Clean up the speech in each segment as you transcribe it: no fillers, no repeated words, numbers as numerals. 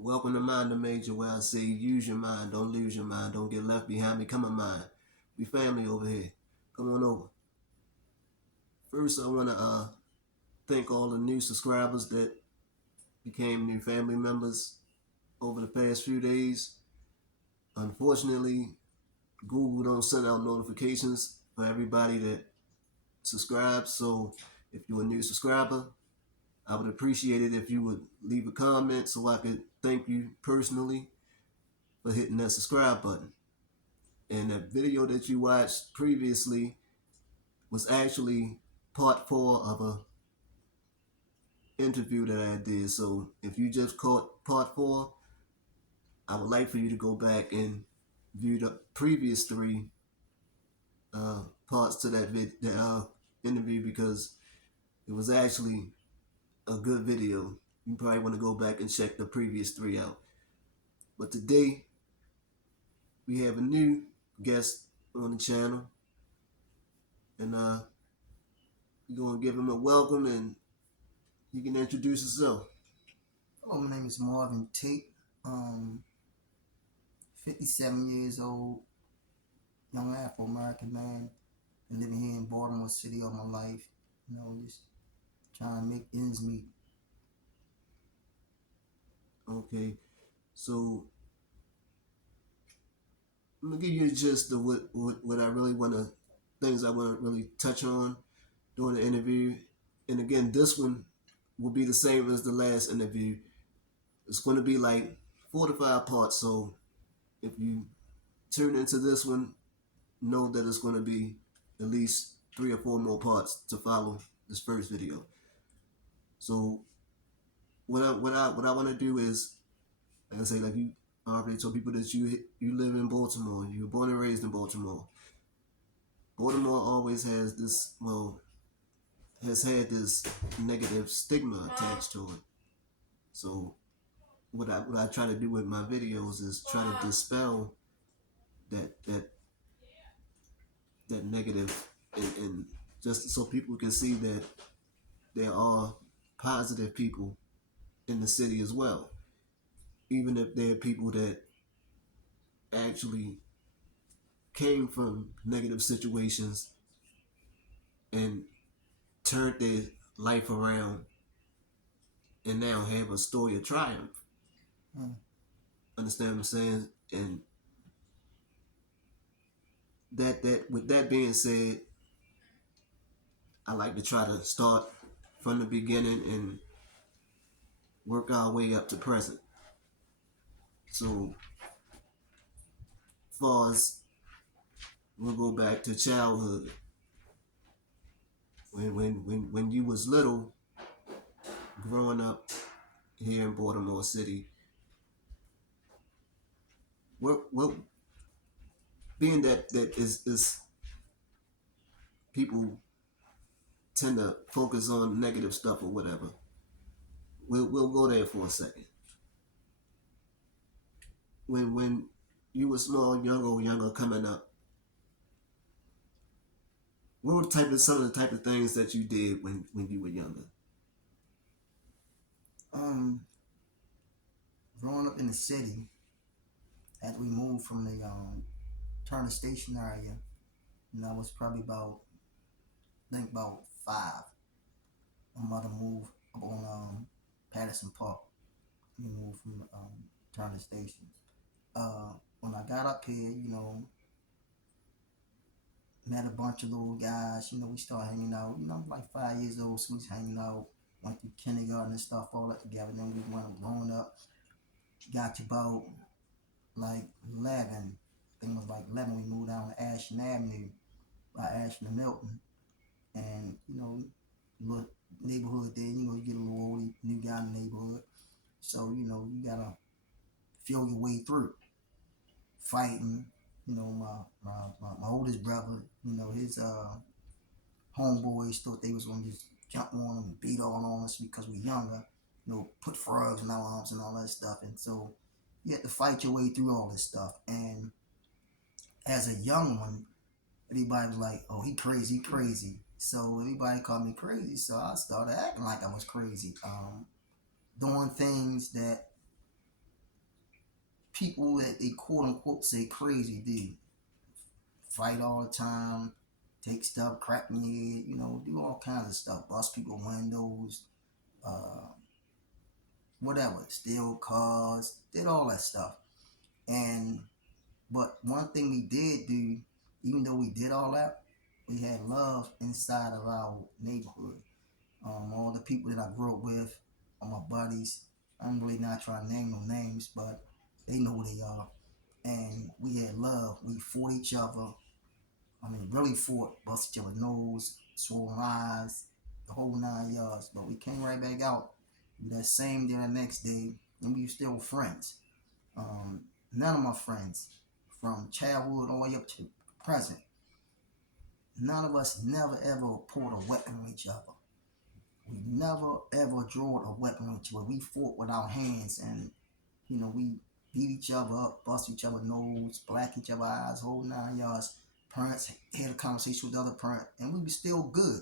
Welcome to Mind the Major, where I say use your mind, don't lose your mind, don't get left behind, become a mind. We family over here. Come on over. First, I want to thank all the new subscribers that became new family members over the past few days. Unfortunately, Google don't send out notifications for everybody that subscribes. So, if you're a new subscriber, I would appreciate it if you would leave a comment so I could thank you personally for hitting that subscribe button. And that video that you watched previously was actually part 4 of a interview that I did. So if you just caught part 4, I would like for you to go back and view the previous 3 parts to that interview, because it was actually a good video. You probably want to go back and check the previous 3 out. But today we have a new guest on the channel, and we're gonna give him a welcome, and he can introduce himself. Hello, my name is Marvin Tate. 57 years old, young Afro-American man. Been living here in Baltimore City all my life. Just trying to make ends meet. Okay, so I'm gonna give you a gist of what I really want to, things I want to really touch on during the interview. And again, this one will be the same as the last interview. It's going to be like 4 to 5 parts. So if you tune into this one, know that it's going to be at least 3 or 4 more parts to follow this first video. So what I want to do is, like I say, like you already told people that you live in Baltimore. You were born and raised in Baltimore. Baltimore always has this, has had this negative stigma attached to it. So what I try to do with my videos is try to dispel that negative, and just so people can see that there are positive people in the city as well, even if they're people that actually came from negative situations and turned their life around and now have a story of triumph. Understand what I'm saying? And that with that being said, I like to try to start from the beginning and work our way up to present. So far as we'll go back to childhood. When you was little, growing up here in Baltimore City, what being that is people tend to focus on negative stuff or whatever. We'll go there for a second. When you were small, younger coming up, what were some of the type of things that you did when you were younger? Growing up in the city, as we moved from the Turner Station area, I was probably about 5. My mother moved up on Patterson Park. We moved from Turner Station. When I got up here, met a bunch of little guys. We started hanging out. Like 5 years old, so we was hanging out. Went through kindergarten and stuff, all that together. Then we went growing up. Got to about like 11. I think it was like 11. We moved down to Ashland Avenue by Ashland and Milton. And, little neighborhood there, you get a little old new guy in the neighborhood. So, you gotta feel your way through. Fighting, my oldest brother, his homeboys thought they was gonna just jump on him and beat on us because we younger, put frogs in our arms and all that stuff. And so you have to fight your way through all this stuff. And as a young one, everybody was like, oh, he crazy. So everybody called me crazy. So I started acting like I was crazy. Doing things that people that they quote unquote say crazy do fight all the time, take stuff, crack in your head, do all kinds of stuff, bust people windows, uh, whatever, steal cars, did all that stuff. And but one thing we did do, even though we did all that, we had love inside of our neighborhood. All the people that I grew up with, all my buddies. I'm really not trying to name no names, but they know who they are. And we had love. We fought each other. I mean, really fought, bust each other's nose, swore eyes, the whole 9 yards. But we came right back out that same day, the next day, and we were still friends. Um, None of my friends, from childhood all the way up to present, none of us never ever pulled a weapon on each other. We never ever drew a weapon on each other. We fought with our hands, and we beat each other up, bust each other nose, black each other eyes, whole 9 yards. Parents had a conversation with the other parent, and we were still good.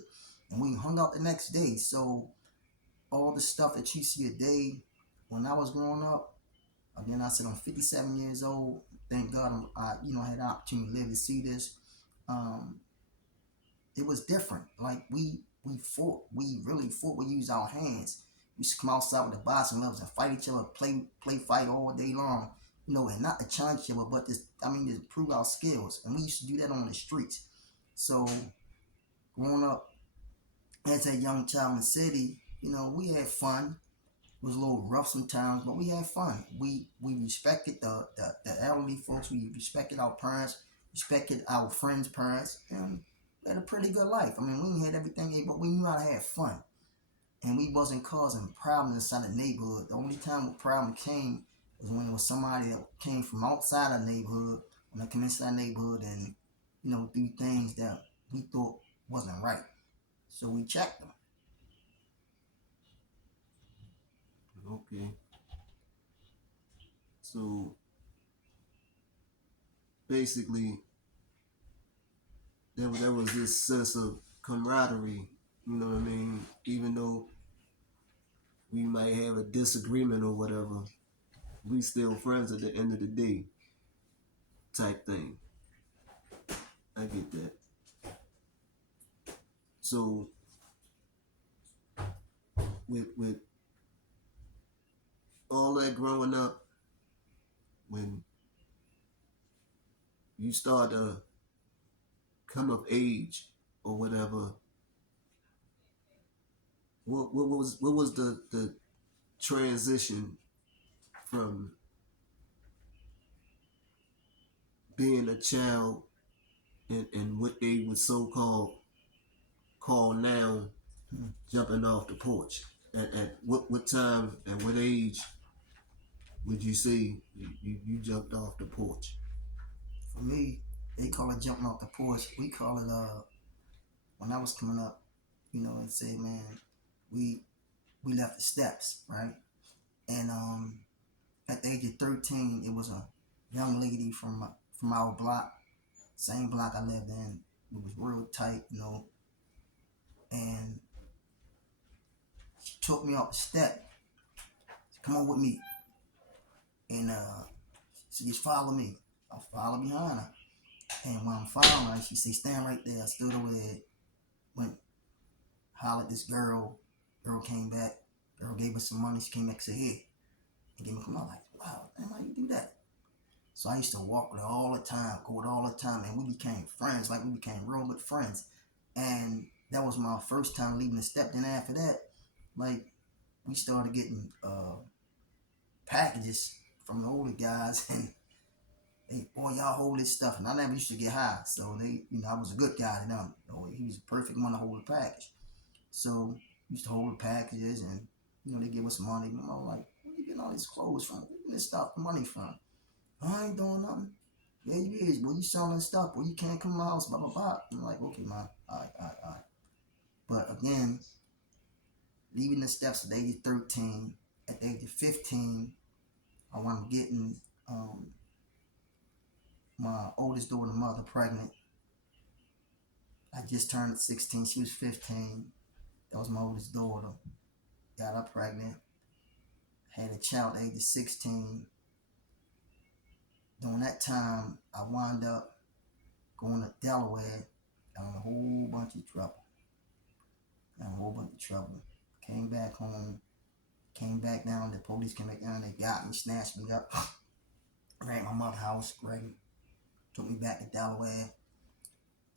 And we hung out the next day. So all the stuff that you see today, when I was growing up, again, I said I'm 57 years old. Thank God I had the opportunity to live to see this. Um, it was different. Like we fought. We really fought. We used our hands. We used to come outside with the boxing gloves and fight each other, play fight all day long. And not to challenge each other, but to prove our skills. And we used to do that on the streets. So growing up as a young child in the city, we had fun. It was a little rough sometimes, but we had fun. We respected the elderly folks. We respected our parents, respected our friends' parents, and we had a pretty good life. I mean, we didn't have everything, but we knew how to have fun, and we wasn't causing problems inside the neighborhood. The only time a problem came was when it was somebody that came from outside the neighborhood, when they come inside the neighborhood and do things that we thought wasn't right. So we checked them. Okay. So basically, there was this sense of camaraderie. You know what I mean? Even though we might have a disagreement or whatever, we still friends at the end of the day, type thing. I get that. So with all that growing up, when you start to come of age or whatever, what was the transition from being a child and what they would so call now jumping off the porch? At what time, at what age would you say you jumped off the porch? For me, they call it jumping off the porch. We call it when I was coming up, and say, man, we we left the steps, right? And at the age of 13, it was a young lady from our block, same block I lived in. It was real tight, and she took me off the step. She, come on with me, and she just follow me. I follow behind her, and when I'm following her, she say, stand right there. I stood over there, went hollered at this girl. Girl came back. Girl gave us some money. She came back and said, here. And gave me come out like, wow, damn, how you do that? So I used to walk with her all the time, go with her all the time, and we became friends, like we became real good friends. And that was my first time leaving the step. Then after that, like we started getting packages from the older guys, and they, boy, y'all hold this stuff. And I never used to get high, so I was a good guy to them. He was the perfect one to hold the package. So we used to hold the packages, and they give us money. And I'm like, where you getting all these clothes from? Where you getting this stuff, money from? I ain't doing nothing. Yeah, you is. Well, you selling stuff. Well, you can't come to my house, blah, blah, blah. I'm like, okay, man. All right, all right, all right. But again, leaving the steps at the age of 13, at the age of 15, I wound up getting my oldest daughter, mother, pregnant. I just turned 16. She was 15. That was my oldest daughter. Got her pregnant. Had a child at the age of 16. During that time, I wound up going to Delaware, got in a whole bunch of trouble. Got in a whole bunch of trouble. Came back home, came back down. The police came back down. They got me, snatched me up, ran my mother's house, right? Took me back to Delaware.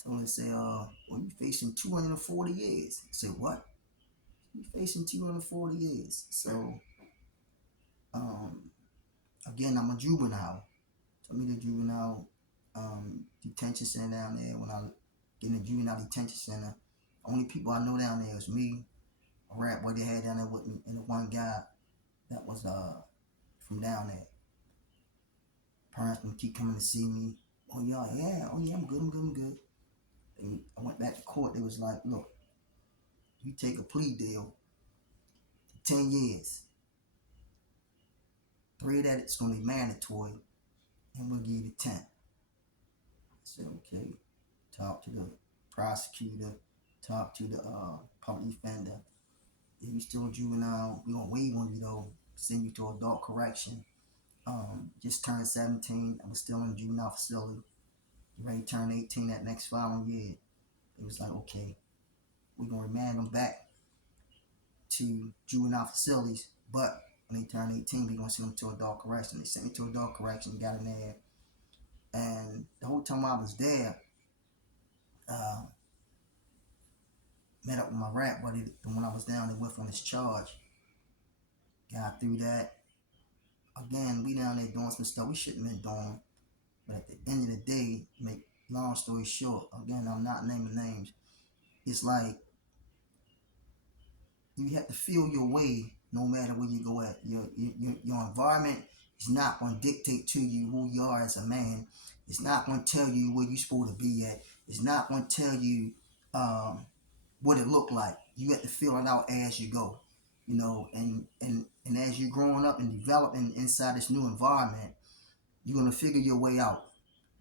Told me, say, well, you facing 240 years. I said, what? You facing 240 years. So, um, again, I'm a juvenile. Took me to juvenile detention center down there. When I get in the juvenile detention center, only people I know down there is me, a rap boy they had down there with me, and the one guy that was from down there. Parents would keep coming to see me. Oh yeah, yeah, oh yeah, I'm good, I'm good, I'm good. And I went back to court. They was like, look, you take a plea deal, 10 years. 3 of that it's gonna be mandatory, and we'll give you 10. I said, okay. Talk to the prosecutor, talk to the public defender. If you still a juvenile, we gonna waive on you though, send you to adult correction. Just turned 17. I was still in a juvenile facility. Ready to turn 18 that next following year. It was like, okay, we're gonna remand them back to juvenile facilities, but when they turn 18, we're gonna send them to adult correction. They sent me to adult correction, got in there, and the whole time I was there, uh, met up with my rap buddy, the one I was down there with on this charge. Got through that. Again, we down there doing some stuff we shouldn't have been doing. But at the end of the day, make long story short, again, I'm not naming names. It's like you have to feel your way no matter where you go at. Your environment is not going to dictate to you who you are as a man. It's not going to tell you where you're supposed to be at. It's not going to tell you what it looked like. You have to feel it out as you go. And as you're growing up and developing inside this new environment, you're going to figure your way out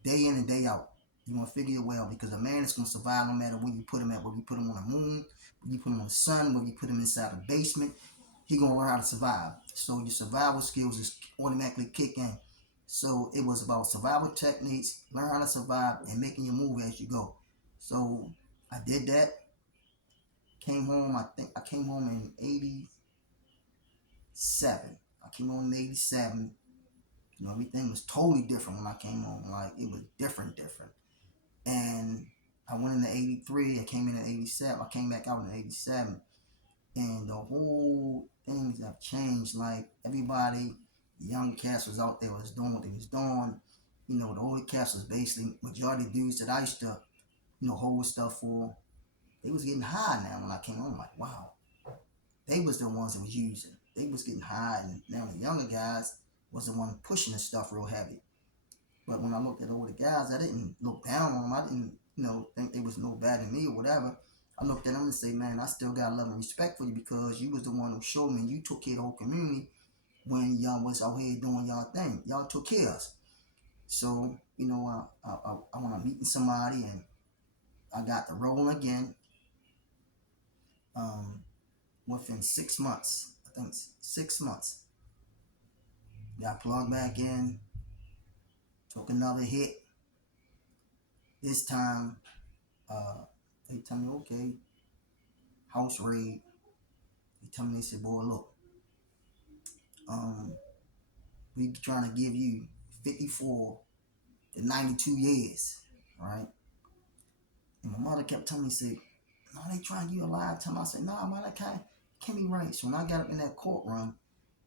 day in and day out. You're going to figure your way out because a man is going to survive no matter where you put him at, whether you put him on the moon, whether you put him on the sun, whether you put him inside a basement. He's going to learn how to survive. So your survival skills is automatically kick in. So it was about survival techniques, learn how to survive, and making your move as you go. So I did that. Came home. I think I came home in '87. I came home in '87. Everything was totally different when I came home. Like it was different. And I went into '83. I came in '87. I came back out in '87, and the whole things have changed. Like everybody, the young cast was out there was doing what they was doing. The older cast was basically majority of dudes that I used to, hold stuff for. They was getting high now when I came home. I'm like, wow, they was the ones that was using. They was getting high, and now the younger guys was the one pushing the stuff real heavy. But when I looked at older guys, I didn't look down on them. I didn't, think they was no bad than me or whatever. I looked at them and say, man, I still got love and respect for you because you was the one who showed me and you took care of the whole community when y'all was out here doing y'all thing. Y'all took care of us. So, I want to meet somebody and I got the role again. Within 6 months, I think 6 months, got plugged back in, took another hit. This time, they tell me, okay, house raid. They tell me, they said, boy, look, um, we trying to give you 54 to 92 years, right? And my mother kept telling me, say, no, they trying to give you a lifetime. I said, nah, man, that can't be right. So when I got up in that courtroom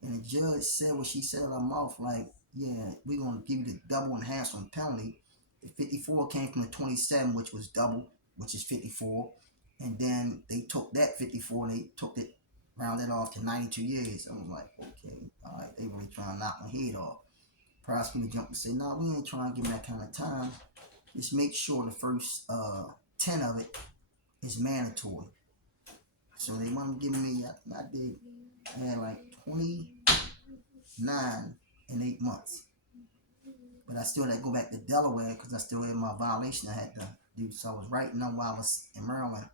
and the judge said what she said out of her mouth, like, yeah, we're going to give you the double enhancement penalty. The 54 came from the 27, which was double, which is 54. And then they took that 54, they took it, rounded off to 92 years. I was like, okay, all right, they really trying to knock my head off. Prosecutor jumped and said, no, we ain't trying to give them that kind of time. Just make sure the first 10 of it is mandatory. So they want to give me, I had like 29 in 8 months. But I still had to go back to Delaware because I still had my violation I had to do. So I was writing on while I was in Maryland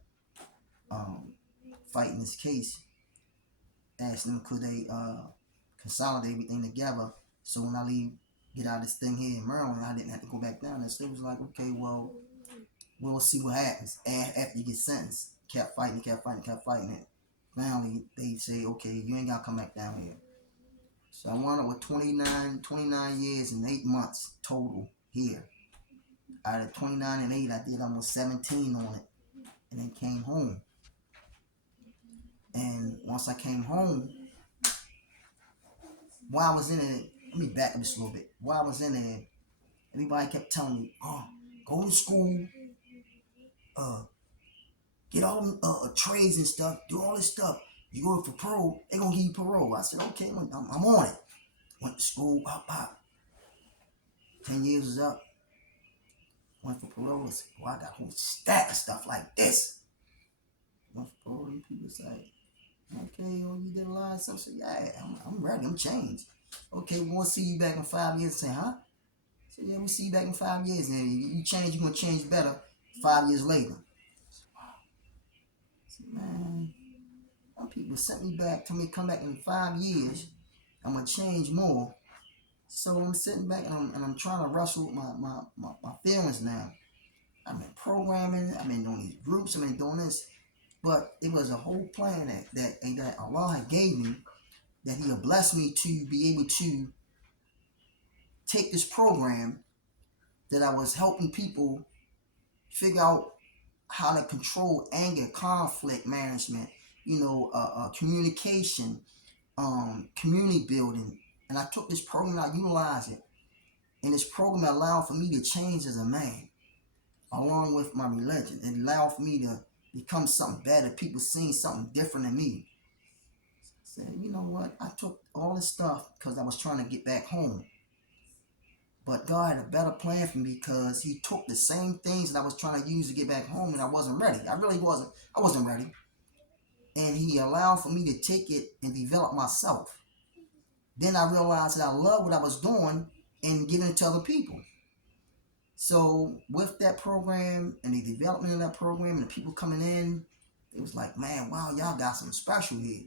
fighting this case, asking them could they consolidate everything together so when I leave get out of this thing here in Maryland. I didn't have to go back down there. So it was like, okay, well, we'll see what happens after you get sentenced. Kept fighting, kept fighting, kept fighting it. Finally, they say, okay, you ain't got to come back down here. So I wound up with 29 years and 8 months total here. Out of 29 and 8, I did almost 17 on it and then came home. And once I came home, while I was in it, let me back up just a little bit. While I was in there, everybody kept telling me, oh, go to school, uh, get all them trades and stuff, do all this stuff. You go for parole, they gonna give you parole. I said, okay, I'm on it. Went to school, pop, pop. 10 years was up. Went for parole. I said, well, I got a whole stack of stuff like this. Went for parole, and people say, okay, well, you did a lot of stuff. I said, yeah, I'm ready, I'm changed. Okay, we want to see you back in 5 years. I say, huh? I said, yeah, we'll see you back in 5 years. And you change, you're going to change better 5 years later. I said, man, some people sent me back, told me to come back in 5 years. I'm going to change more. So I'm sitting back and I'm trying to wrestle with my feelings now. I've been programming, I've been doing these groups, I've been doing this. But it was a whole plan that Allah had gave me, that He had blessed me to be able to take this program that I was helping people figure out how to control anger, conflict management, communication, community building. And I took this program, I utilized it. And this program allowed for me to change as a man, along with my religion. It allowed for me to become something better. People seeing something different in me. I said, you know what? I took all this stuff because I was trying to get back home. But God had a better plan for me because He took the same things that I was trying to use to get back home, and I wasn't ready. I really wasn't. I wasn't ready. And He allowed for me to take it and develop myself. Then I realized that I loved what I was doing and giving it to other people. So with that program and the development of that program and the people coming in, it was like, man, wow, y'all got something special here.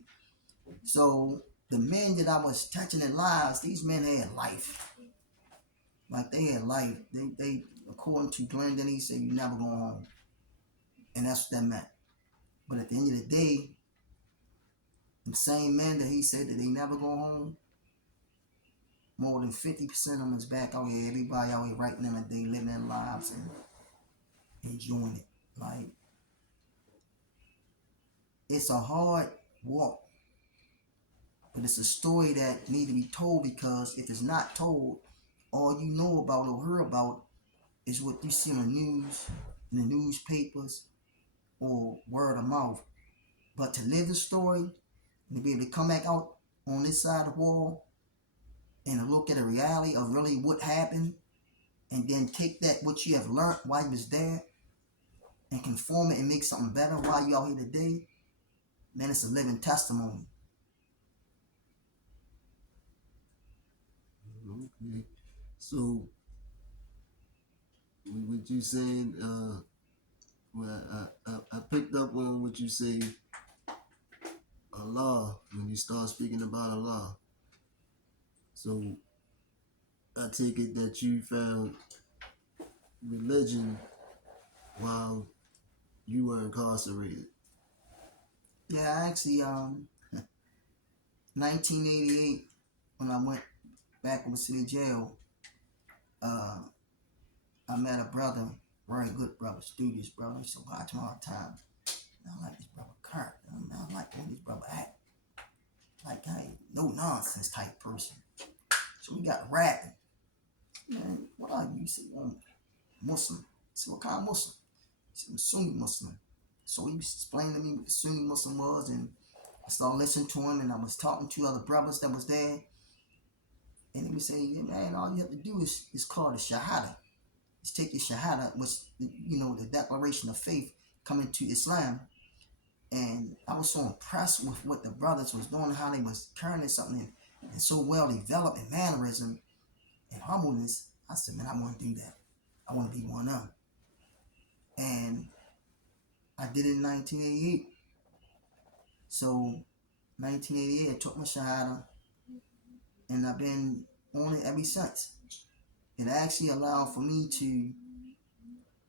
So the men that I was touching in lives, these men had life. Like they had life. They according to Glendon, he said, you never go home. And that's what that meant. But at the end of the day, the same men that he said that they never go home, more than 50% of them is back out here. Everybody out here right now, they living their lives and enjoying it. Like, it's a hard walk, but it's a story that need to be told, because if it's not told, all you know about or hear about is what you see on the news, in the newspapers, or word of mouth. But to live the story and to be able to come back out on this side of the wall and to look at the reality of really what happened, and then take that what you have learned while you was there and conform it and make something better while you out here today, man, it's a living testimony. Okay. So, what you saying? Well, I picked up on what you say, Allah, when you start speaking about Allah. So, I take it that you found religion while you were incarcerated. Yeah, I actually 1988, when I went back to the city jail, uh, I met a brother, very good brother, studious brother. He used to watch him all the time. And I like this brother Kurt. I like when this brother act. Like, hey, no nonsense type person. So we got rapping. Man, what are you? He said, well, Muslim. I said, what kind of Muslim? He said, I'm Sunni Muslim. So he was explaining to me what the Sunni Muslim was, and I started listening to him, and I was talking to other brothers that was there. And he was saying, yeah, man, all you have to do is call the Shahada. Is take your Shahada, which, the declaration of faith, coming to Islam. And I was so impressed with what the brothers was doing, how they was carrying something and so well developed in mannerism and humbleness. I said, man, I want to do that. I want to be one of them. And I did it in 1988. So 1988, I took my Shahada, and I've been on it ever since. It actually allowed for me to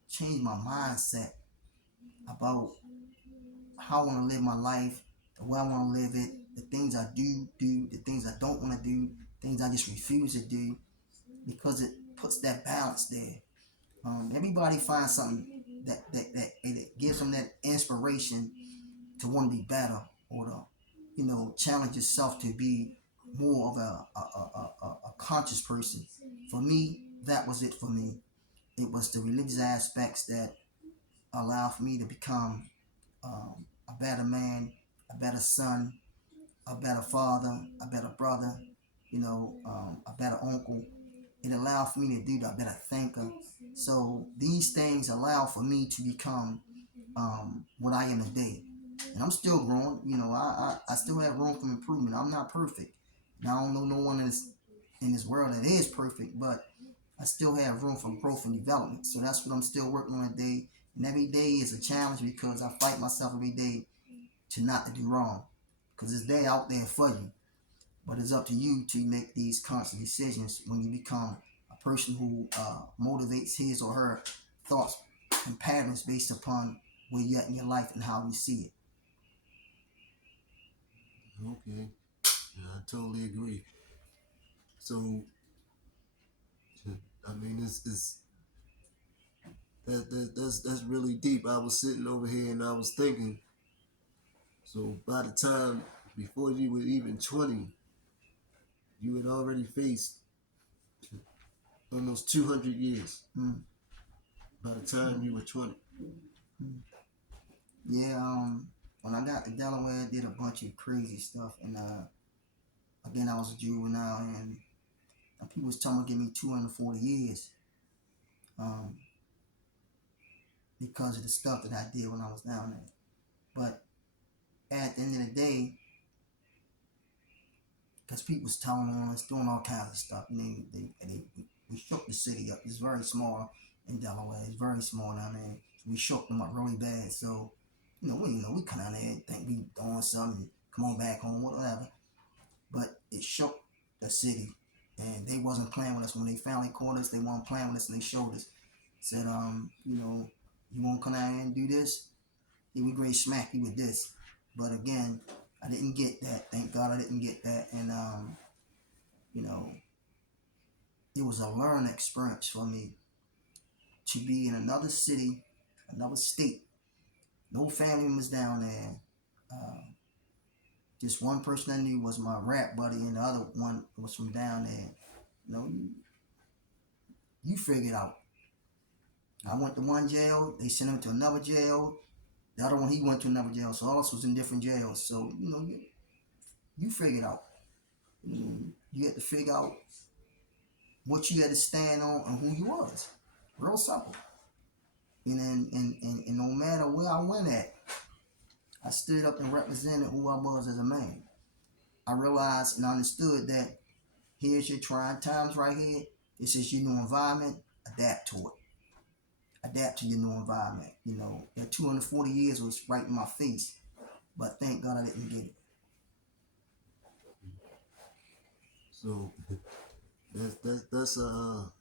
change my mindset about how I want to live my life, the way I want to live it, the things I do, the things I don't want to do, things I just refuse to do, because it puts that balance there. Everybody finds something that gives them that inspiration to want to be better, or to, challenge yourself to be more of a conscious person. For me, that was it for me. It was the religious aspects that allowed for me to become a better man, a better son, a better father, a better brother, a better uncle. It allowed for me to do that, a better thinker. So these things allow for me to become what I am today. And I'm still growing. I still have room for improvement. I'm not perfect. And I don't know no one in this world that is perfect, but I still have room for growth and development. So that's what I'm still working on today. And every day is a challenge, because I fight myself every day to not to do wrong. Because it's there out there for you. But it's up to you to make these conscious decisions when you become a person who motivates his or her thoughts and patterns based upon where you're at in your life and how you see it. Okay, yeah, I totally agree. So, I mean, it's that's really deep. I was sitting over here and I was thinking. So by the time before you were even 20, you had already faced almost 200 years. Mm. By the time you were 20. Mm. Yeah, when I got to Delaware, I did a bunch of crazy stuff, and again, I was a juvenile, and people was telling me to give me 240 years, um, because of the stuff that I did when I was down there. But at the end of the day, because people was telling on us, doing all kinds of stuff, and we shook the city up. It's very small in Delaware. It's very small down there. So we shook them up really bad. So, we come down there and think we doing something, come on back home, whatever. But it shook the city, and they wasn't playing with us. When they finally caught us, they weren't playing with us, and they showed us. Said, you want to come down here and do this? Yeah, we great smack you with this. But again, I didn't get that. Thank God I didn't get that. And you know, it was a learning experience for me to be in another city, another state. No family members down there. Uh, just one person I knew was my rap buddy, and the other one was from down there. You figure it out. I went to one jail. They sent him to another jail. The other one, he went to another jail. So all of us was in different jails. So you figure it out. You had to figure out what you had to stand on and who you was. Real simple. And no matter where I went at, I stood up and represented who I was as a man. I realized and understood that here's your trying times right here. This is your new environment. Adapt to it. Adapt to your new environment. That 240 years was right in my face, but thank God I didn't get it. So that's a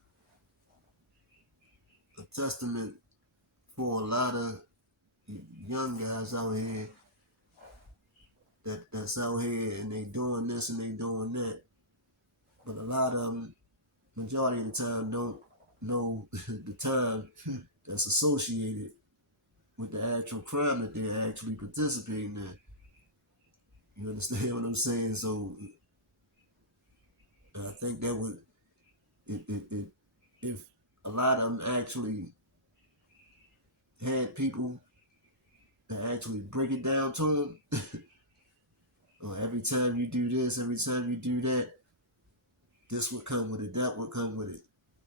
testament for a lot of young guys out here that's out here and they doing this and they doing that. But a lot of them, majority of the time, don't know the time that's associated with the actual crime that they're actually participating in. You understand what I'm saying? So I think that would it if a lot of them actually had people that actually break it down to them. Every time you do this, every time you do that, this would come with it, that would come with it.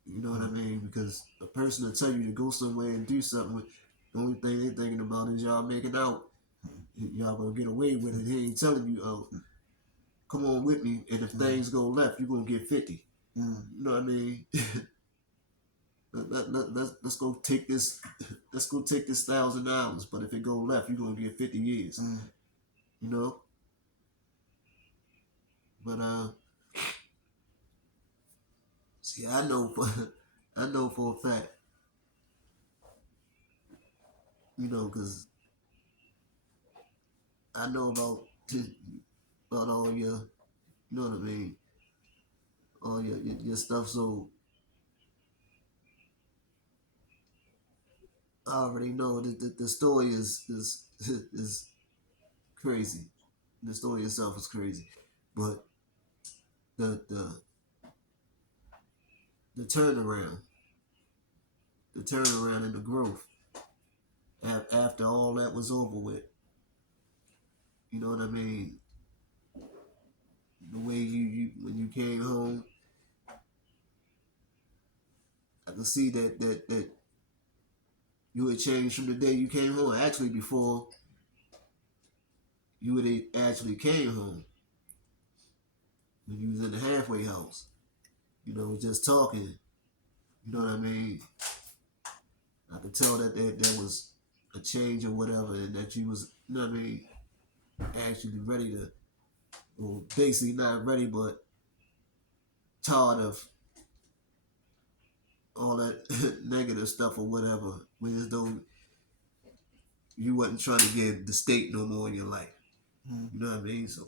You know what I mean? Because a person will tell you to go somewhere and do something, the only thing they're thinking about is y'all making out. Y'all gonna get away with it. He ain't telling you, oh, come on with me, and if things go left, you're gonna get 50. Mm. You know what I mean? Let's go take this. Let's go take this $1,000. But if it go left, you're gonna get 50 years. Mm. You know. But See, I know for I know for a fact, because I know about all your, you know what I mean, all your stuff. So I already know that the story is is crazy. The story itself is crazy, but the the turnaround, the turnaround and the growth after all that was over with. You know what I mean? The way you when you came home, I could see that you had changed from the day you came home. Actually, before you would actually came home, when you was in the halfway house, just talking. You know what I mean? I could tell that there was a change or whatever, and that you was, you know what I mean, actually ready to, well, basically not ready, but tired of all that negative stuff or whatever. When as though you wasn't trying to give the state no more in your life. Mm. You know what I mean? So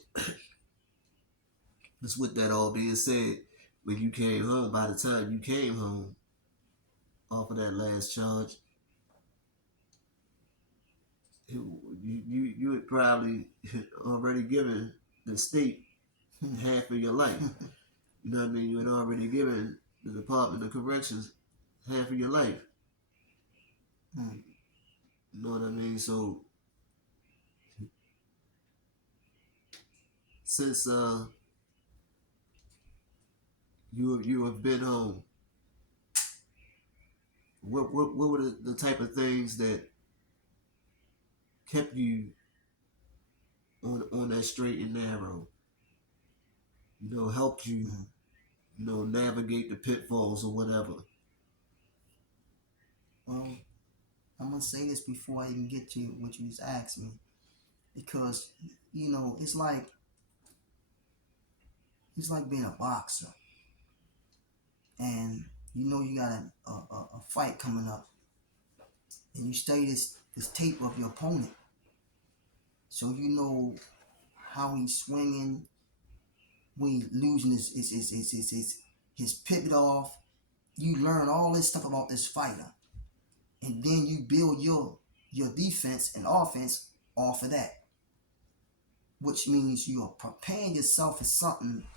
just with that all being said, when you came home, by the time you came home off of that last charge, you had probably already given the state half of your life. You know what I mean? You had already given the Department of Corrections half of your life. Mm. You know what I mean? So since you have been home, what were the type of things that kept you on that straight and narrow? Helped you, Mm. navigate the pitfalls or whatever. Well, I'm gonna say this before I even get to what you just asked me, because it's like being a boxer, and you got a fight coming up, and you study this tape of your opponent, so you know how he's swinging, when he's losing his pivot off. You learn all this stuff about this fighter, and then you build your defense and offense off of that, which means you are preparing yourself for something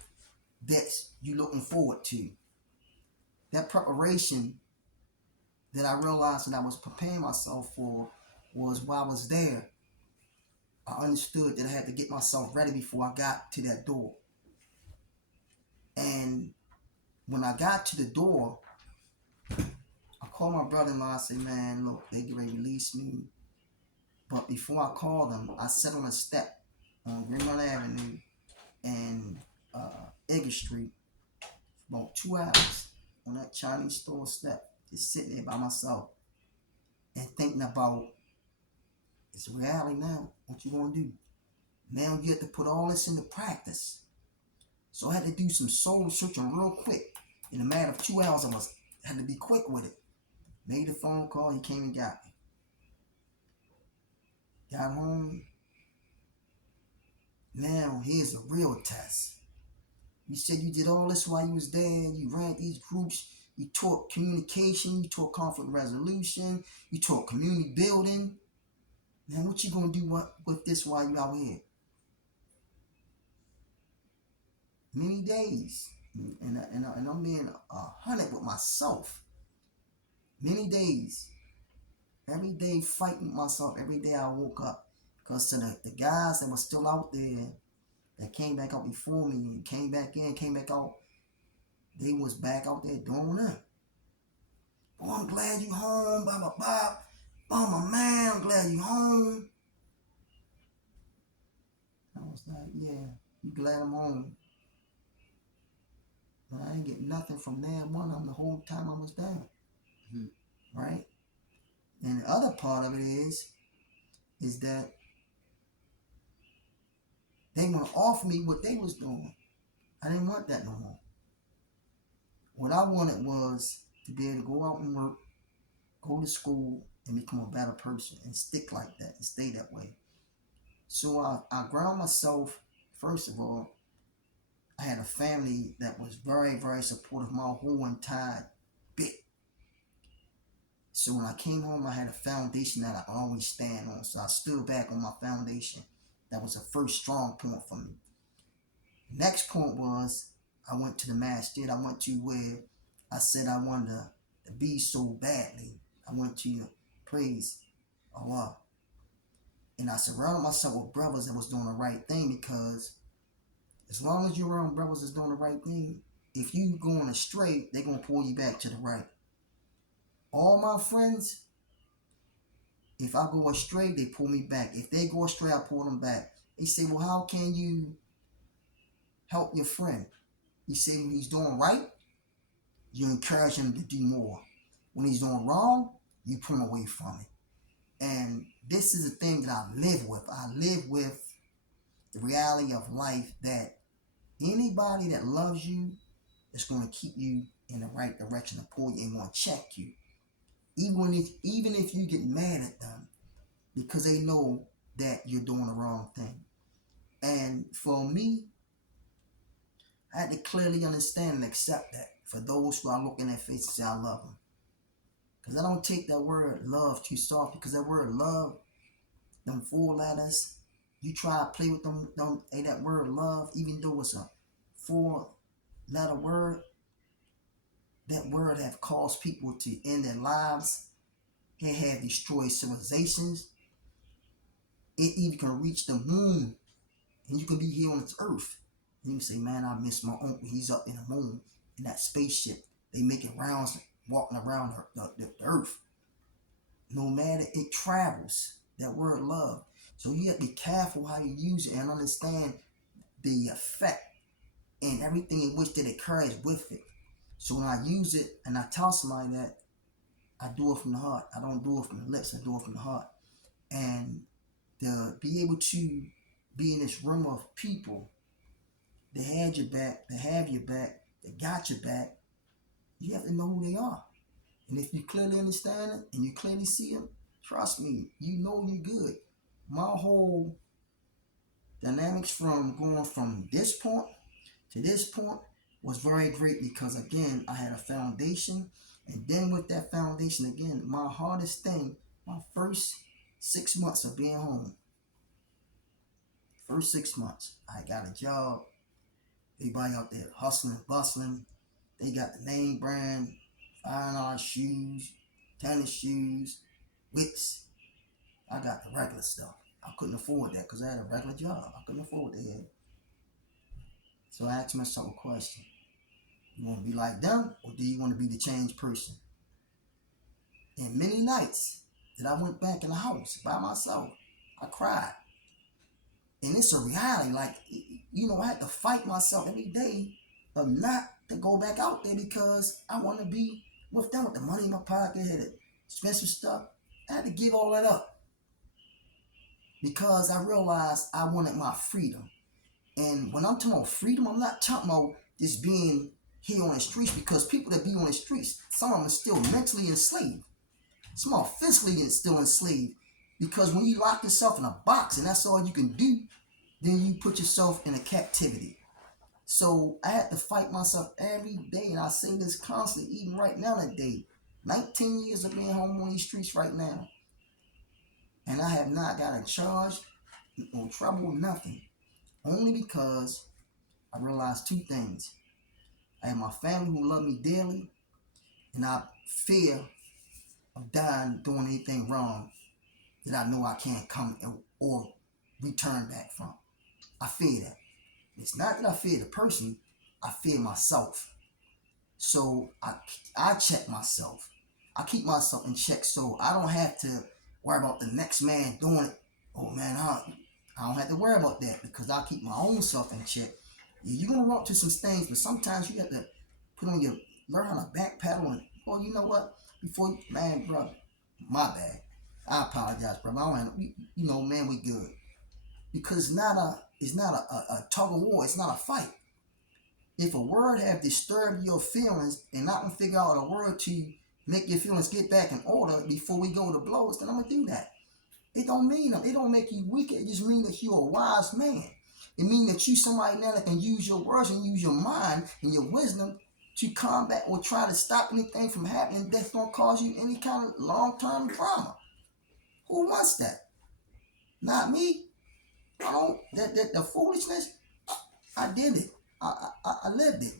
that you're looking forward to. That preparation that I realized that I was preparing myself for was while I was there. I understood that I had to get myself ready before I got to that door. And when I got to the door, I called my brother-in-law. I said, "Man, look, they get ready to release me." But before I called them, I sat on a step on Greenmount Avenue and Edgar Street for about 2 hours on that Chinese store step, just sitting there by myself and thinking about, it's reality now. What you gonna do? Now you have to put all this into practice. So I had to do some soul searching real quick. In a matter of 2 hours, had to be quick with it. Made a phone call. He came and got me. Got home. Now here's a real test. You said you did all this while you was there. You ran these groups. You taught communication. You taught conflict resolution. You taught community building. Now what you gonna do with this while you out here? Many days, and I'm being 100 with myself. Many days, every day fighting myself. Every day I woke up, because to the guys that were still out there, that came back out before me and came back in, came back out, they was back out there doing that. Oh, I'm glad you home, blah blah blah. Oh my man, I'm glad you home. I was like, yeah, you glad I'm home. But I ain't get nothing from there one of them the whole time I was down. Mm-hmm. Right? And the other part of it is that they want to offer me what they was doing. I didn't want that no more. What I wanted was to be able to go out and work, go to school, and become a better person and stick like that and stay that way. So I ground myself, first of all, I had a family that was very, very supportive my whole entire bit. So when I came home, I had a foundation that I always stand on. So I stood back on my foundation. That was the first strong point for me. Next point was I went to the masjid. I went to where I said I wanted to be so badly. I went to praise Allah. And I surrounded myself with brothers that was doing the right thing because as long as you're around brothers that's doing the right thing, if you going astray, they're gonna pull you back to the right. All my friends, if I go astray, they pull me back. If they go astray, I pull them back. They say, well, how can you help your friend? You say when he's doing right, you encourage him to do more. When he's doing wrong, you pull him away from it. And this is the thing that I live with. I live with the reality of life that anybody that loves you is going to keep you in the right direction to pull you and going to check you. Even if you get mad at them because they know that you're doing the wrong thing. And for me, I had to clearly understand and accept that for those who I look in their face and say I love them. Because I don't take that word love too soft because that word love, them four letters, you try to play with them that word love, even though it's a four letter word, that word have caused people to end their lives. It have destroyed civilizations. It even can reach the moon and you can be here on this earth. And you can say, man, I miss my uncle. He's up in the moon in that spaceship. They making rounds walking around the earth. No matter, it travels. That word love. So you have to be careful how you use it and understand the effect and everything in which that it carries with it. So when I use it and I tell somebody that, I do it from the heart. I don't do it from the lips. I do it from the heart. And to be able to be in this room of people that had your back, that have your back, that got your back, you have to know who they are. And if you clearly understand it and you clearly see them, trust me, you know you're good. My whole dynamics from going from this point to this point was very great because again, I had a foundation. And then with that foundation, again, my hardest thing, my first 6 months of being home, first 6 months, I got a job. Everybody out there hustling, bustling. They got the name brand, $5 shoes, tennis shoes, wicks. I got the regular stuff. I couldn't afford that because I had a regular job. I couldn't afford that. So I asked myself a question. You want to be like them or do you want to be the changed person? And many nights that I went back in the house by myself, I cried. And it's a reality. Like, I had to fight myself every day of not to go back out there because I want to be with them with the money in my pocket, had expensive stuff. I had to give all that up because I realized I wanted my freedom. And when I'm talking about freedom, I'm not talking about just being here on the streets because people that be on the streets, some of them are still mentally enslaved. Some are physically still enslaved because when you lock yourself in a box and that's all you can do, then you put yourself in a captivity. So I had to fight myself every day, and I say this constantly, even right now today. 19 years of being home on these streets right now, and I have not got a charge, no trouble, nothing. Only because I realized two things. I have my family who love me dearly, and I fear of dying doing anything wrong that I know I can't come or return back from. I fear that. It's not that I fear the person, I fear myself. So I check myself. I keep myself in check so I don't have to worry about the next man doing it. Oh man, I don't have to worry about that because I keep my own self in check. Yeah, you're gonna run to some things, but sometimes you have to learn how to back pedal and well, you know what? Before man, brother, my bad. I apologize, brother. I don't, man, we good because it's not a tug of war. It's not a fight. If a word have disturbed your feelings and I can figure out a word to make your feelings get back in order before we go to blows, then I'm gonna do that. It don't mean it don't make you weak. It just means that you're a wise man. It means that you somebody now that can use your words and use your mind and your wisdom to combat or try to stop anything from happening that's gonna cause you any kind of long-term trauma. Who wants that? Not me. I don't. That the foolishness. I did it. I lived it.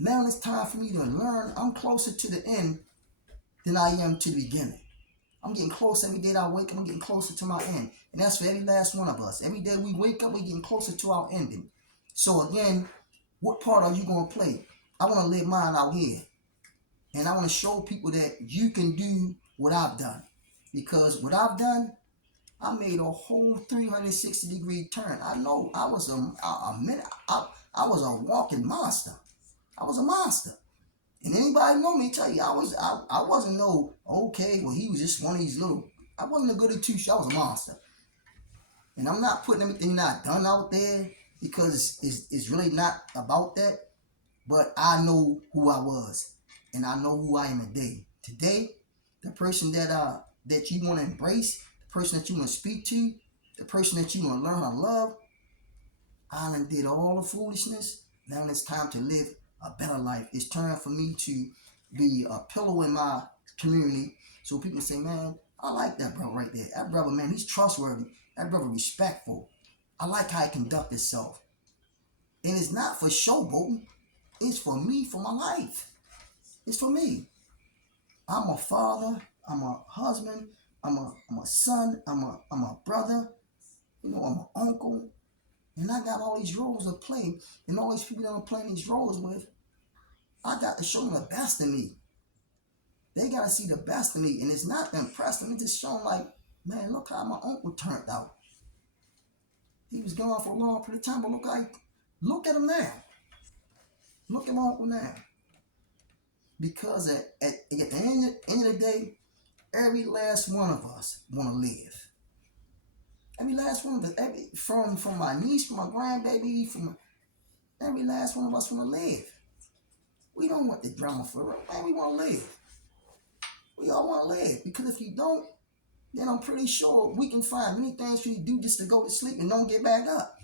Now it's time for me to learn. I'm closer to the end than I am to the beginning. I'm getting closer every day that I wake up. I'm getting closer to my end. And that's for every last one of us. Every day we wake up, we're getting closer to our ending. So again, what part are you going to play? I want to live mine out here. And I want to show people that you can do what I've done. Because what I've done, I made a whole 360-degree turn. I know I was I was a walking monster. I was a monster. And anybody know me tell you I wasn't no okay, well he was just one of these little I wasn't a goody two shoes, I was a monster. And I'm not putting everything that I've done out there because it's really not about that. But I know who I was and I know who I am today. Today, the person that you want to embrace, the person that you want to speak to, the person that you want to learn how to love, I done did all the foolishness. Now it's time to live a better life. It's time for me to be a pillow in my community. So people say, man, I like that brother right there. That brother, man, he's trustworthy. That brother respectful. I like how he conduct himself. And it's not for showboating. It's for me, for my life. It's for me. I'm a father. I'm a husband. I'm a son. I'm a brother. You know, I'm an uncle. And I got all these roles to play, and all these people that I'm playing these roles with, I got to show them the best of me. They got to see the best of me, and it's not to impress them. It's just showing like, man, look how my uncle turned out. He was gone for a long period of time, but look at him now. Look at my uncle now. Because at the end of the day, every last one of us want to live. Every last one of us, from my niece, from my grandbaby, from every last one of us want to live. We don't want the drama for real, man. We want to live. We all want to live. Because if you don't, then I'm pretty sure we can find many things for you to do just to go to sleep and don't get back up.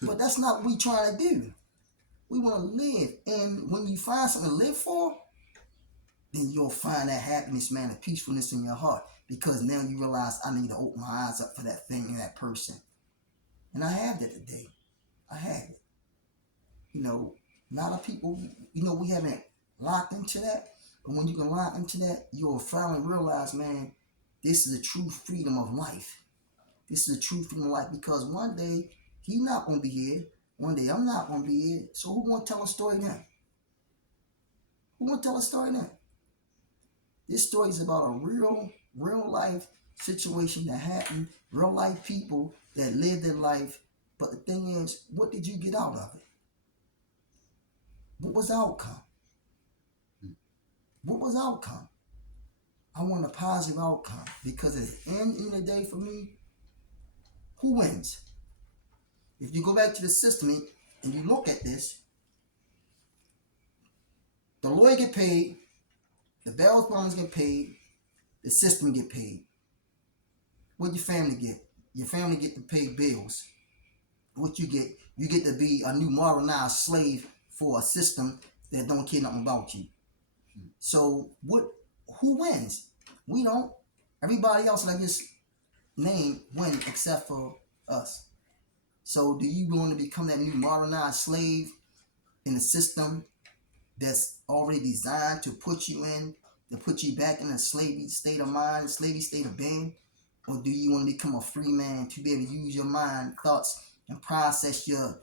But that's not what we trying to do. We want to live. And when you find something to live for, then you'll find that happiness, man, and peacefulness in your heart. Because now you realize I need to open my eyes up for that thing and that person. And I have that today. I have it. You know, a lot of people, we haven't locked into that. But when you can lock into that, you'll finally realize, man, this is the true freedom of life. This is the true freedom of life because one day he's not going to be here. One day I'm not going to be here. So who going to tell a story then? Who going to tell a story then? This story is about a real life situation that happened, real life people that lived their life. But the thing is, what did you get out of it? What was the outcome? What was the outcome? I want a positive outcome because at the end of the day for me, who wins? If you go back to the system and you look at this, the lawyer get paid, the bail bonds get paid, the system get paid. What your family get? Your family get to pay bills. What you get? You get to be a new modernized slave for a system that don't care nothing about you. So what? Who wins? We don't. Everybody else that I just named win except for us. So do you want to become that new modernized slave in a system that's already designed to put you in, to put you back in a slavery state of mind, slavery state of being? Or do you want to become a free man to be able to use your mind, thoughts, and process your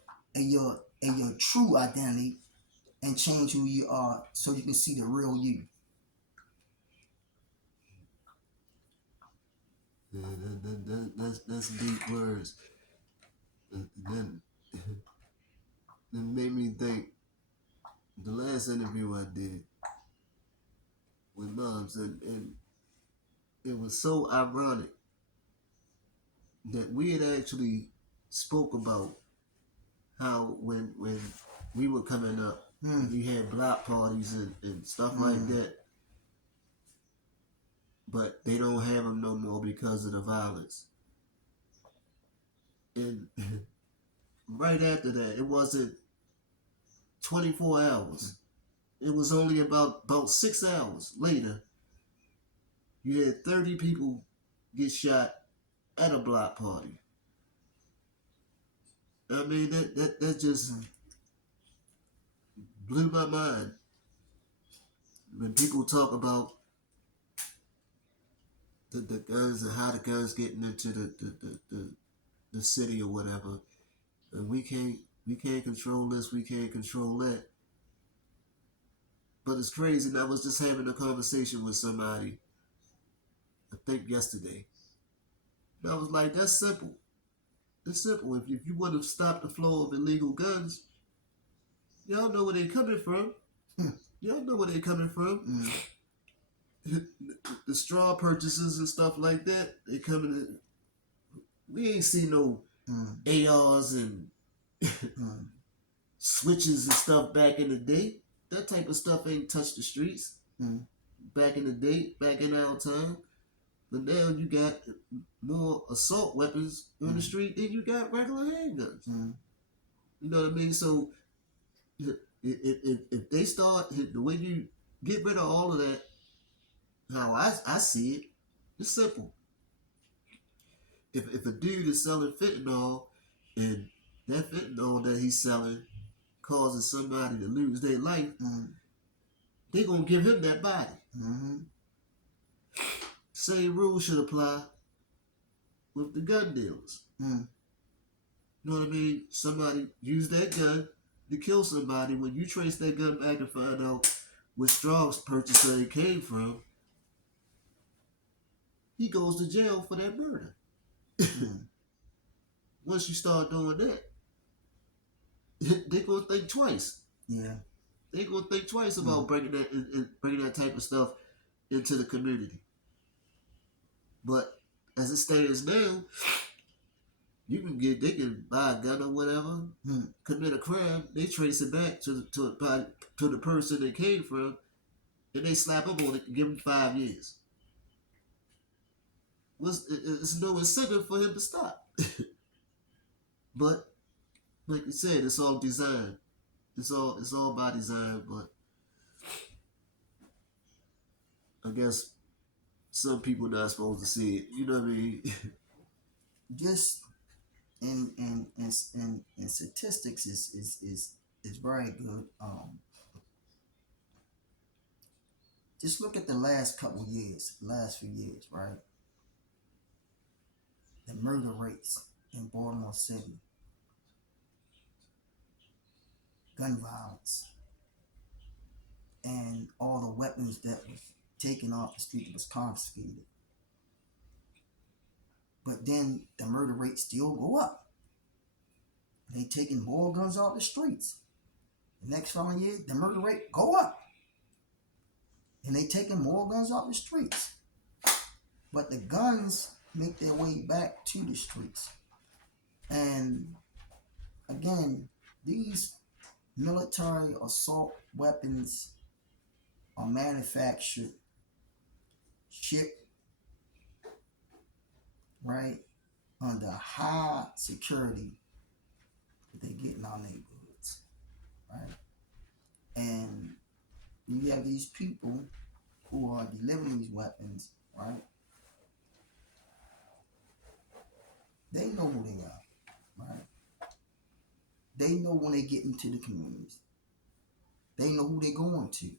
true identity and change who you are so you can see the real you? Yeah, that's deep words. Then it made me think the last interview I did with moms, and it was so ironic that we had actually spoke about how when we were coming up, Mm. you had block parties and stuff like Mm. that, but they don't have them no more because of the violence. And right after that, it wasn't 24 hours. It was only about 6 hours later. You had 30 people get shot at a block party. I mean that just Mm. blew my mind. When people talk about the guns and how the guns getting into the city or whatever, and we can't control this, we can't control that. But it's crazy. And I was just having a conversation with somebody, I think yesterday. And I was like, that's simple. It's simple. If you want to stop the flow of illegal guns, y'all know where they coming from. Mm. Y'all know where they coming from. Mm. The straw purchases and stuff like that, they coming in. We ain't seen no Mm. ARs and Mm. switches and stuff back in the day. That type of stuff ain't touched the streets Mm. back in the day, back in our time. But now you got more assault weapons on the Mm. street than you got regular handguns. Mm. You know what I mean? So if they start the way you get rid of all of that, how I see it, it's simple. If a dude is selling fentanyl and that fentanyl that he's selling causes somebody to lose their life, Mm. they gonna give him that body. Mm. Same rule should apply with the gun dealers. Mm. You know what I mean? Somebody use that gun to kill somebody. When you trace that gun back and find out which straws purchaser it came from, he goes to jail for that murder. Mm. Once you start doing that, they're gonna think twice. Yeah. They're gonna think twice Mm. about bringing that type of stuff into the community. But as it stands now, they can buy a gun or whatever, Mm. commit a crime, they trace it back to the person they came from, and they slap him on it and give him 5 years. It's no incentive for him to stop. But like you said, it's all design. It's all by design. But I guess some people not supposed to see it. You know what I mean? Just in statistics is very good. Just look at the last couple years, last few years, right? The murder rates in Baltimore City, gun violence, and all the weapons that was taken off the street that was confiscated. But then the murder rates still go up. They taking more guns off the streets. The next following year, the murder rate go up. And they taking more guns off the streets. But the guns make their way back to the streets. And again, these military assault weapons are manufactured, shipped, right, under high security that they get in our neighborhoods, right? And you have these people who are delivering these weapons, right? They know who they are, right? They know when they get into the communities. They know who they're going to.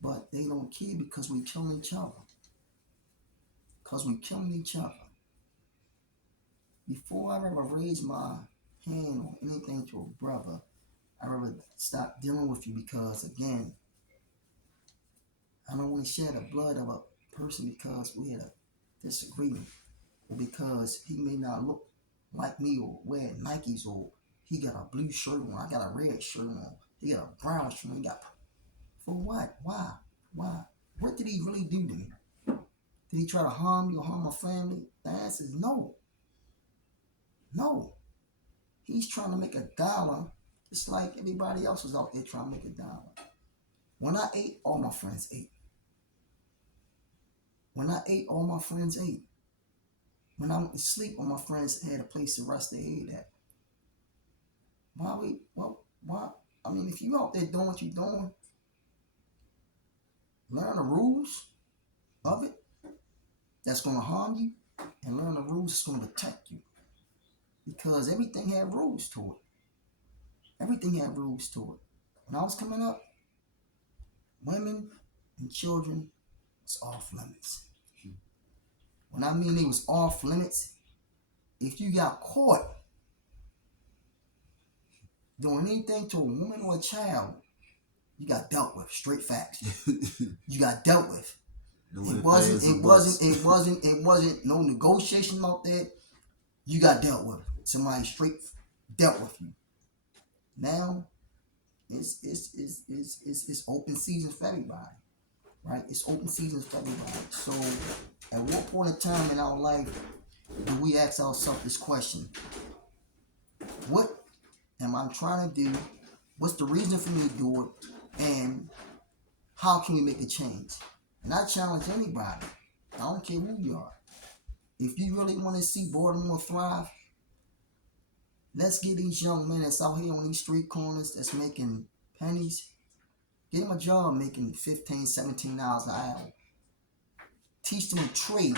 But they don't care because we killing each other. Because we killing each other. Before I ever raise my hand on anything to a brother, I rather stop dealing with you because, again, I don't want to share the blood of a person because we had a disagreement or because he may not look like me or wear Nikes or he got a blue shirt on, I got a red shirt on, he got a brown shirt on, he got... For what? Why? Why? What did he really do to me? Did he try to harm me or harm my family? The answer is no. No. He's trying to make $1 Just like everybody else was out there trying to make a dollar. When I ate, all my friends ate. When I ate, all my friends ate. When I went to sleep, all my friends had a place to rest their head at. Why? I mean, if you out there doing what you're doing, learn the rules of it that's going to harm you, and learn the rules that's going to protect you. Because everything had rules to it. Everything had rules to it. When I was coming up, women and children was off limits. When I mean it was off limits, if you got caught doing anything to a woman or a child, you got dealt with. Straight facts. You got dealt with. No It ifs, ands, or buts. wasn't no negotiation out there. You got dealt with. Somebody straight dealt with you. Now it's open season for everybody. Right? It's open season for everybody. So at what point in time in our life do we ask ourselves this question? What am I trying to do? What's the reason for me to do it? And how can we make a change? And I challenge anybody. I don't care who you are. If you really want to see Baltimore thrive, let's get these young men that's out here on these street corners that's making pennies, get them a job making $15, $17 an hour. Teach them a trade.